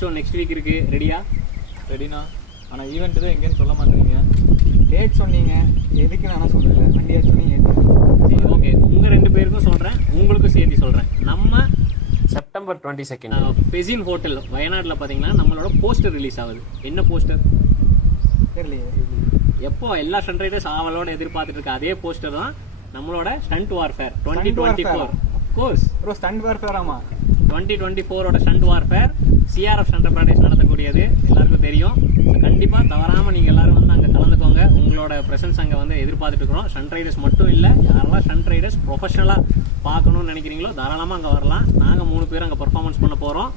Show next week இருக்குது. ரெடினா? ஆனால் event தான் எங்கேன்னு சொல்ல மாட்டேறீங்க. டேட் சொன்னீங்க, எதுக்குன்னு ஆனால் சொல்கிறேன். வண்டி ஆச்சுன்னு சரி ஓகே, உங்கள் 2 பேருக்கும் சொல்கிறேன், உங்களுக்கும் சேர்த்து சொல்கிறேன். நம்ம September 22nd பெசின் ஹோட்டல் வயநாட்டில் பார்த்தீங்கன்னா நம்மளோட போஸ்டர் ரிலீஸ் ஆகுது. என்ன போஸ்டர் தெரியலையே. எப்போ எல்லா ஸ்டண்ட் ரைடர்ஸ் ஆவலோட எதிர்பார்த்துட்டு இருக்க அதே போஸ்டர் தான் நம்மளோட stunt warfare 2024. Course bro stunt வார்ஃபேராமா? 2024ஓட stunt warfare CRF stunt practice நடத்தக்கூடியது எல்லாருக்கும் தெரியும். ஸோ கண்டிப்பாக தவறாமல் நீங்கள் எல்லாரும் வந்து அங்கே கலந்துக்கோங்க. உங்களோட ப்ரெசன்ஸ் அங்கே வந்து எதிர்பார்த்துட்டு இருக்கிறோம். ஸ்டண்ட் ரைடர்ஸ் மட்டும் இல்லை, யாரெல்லாம் ஸ்டண்ட் ரைடர்ஸ் ப்ரொஃபஷனலாக பார்க்கணும்னு நினைக்கிறீங்களோ தாராளமாக அங்கே வரலாம். நாங்கள் 3 பேரும் அங்கே பர்ஃபார்மன்ஸ் பண்ண போகிறோம்.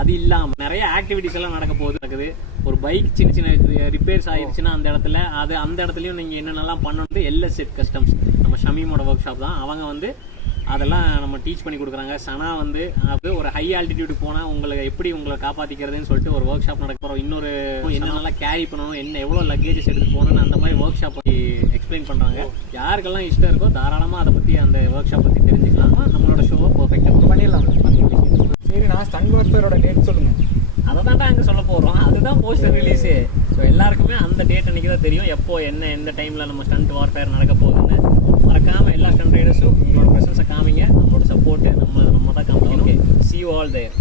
அது இல்லாமல் நிறைய ஆக்டிவிட்டிஸ் எல்லாம் நடக்க போகுது. ஒரு பைக் சின்ன சின்ன ரிப்பேர்ஸ் ஆயிடுச்சுன்னா அந்த இடத்துலையும் நீங்கள் என்னென்னலாம் பண்ணணும். எல்எஸ் கஸ்டம்ஸ் நம்ம ஷமீமோட ஒர்க் ஷாப் தான். அவங்க வந்து அதெல்லாம் நம்ம டீச் பண்ணி கொடுக்குறாங்க. சனா வந்து அது ஒரு ஹை ஆல்டிடியூடு போனால் உங்களை காப்பாற்றிக்கிறதுன்னு சொல்லிட்டு ஒரு ஒர்க் ஷாப் நடக்க போகிறோம். இன்னொரு என்னென்னலாம் கேரி பண்ணணும், எவ்வளோ லக்கேஜஸ் எடுத்து போகணும்னு அந்த மாதிரி ஒர்க் ஷாப் எக்ஸ்பிளைன் பண்ணுறாங்க. யாருக்கெல்லாம் இஷ்டம் இருக்கோ தாராளமாக அதை பற்றி அந்த ஒர்க் ஷாப் பற்றி தெரிஞ்சுக்கலாம். நம்மளோட ஷோவை பர்ஃபெக்டாக பண்ணிடலாம். சரி, நான் ஸ்டண்ட் வார்ஃபேரோட டேட் சொல்லுங்கள். அதை தான் அங்கே சொல்ல போகிறோம். அதுதான் போஸ்டர் ரிலீஸு. ஸோ எல்லாருக்குமே அந்த டேட் அன்றைக்கி தான் தெரியும் எப்போ எந்த டைமில் நம்ம ஸ்டண்ட் வார்ஃபேர் நடக்க போகுதுன்னு. மறக்காமல் எல்லா ஸ்டண்ட் ரைடர்ஸும் உங்களோட ப்ரெசன்ஸை காமிங்க. நம்மளோட சப்போர்ட்டு நம்ம தான் காமிக்கணும். See you all there.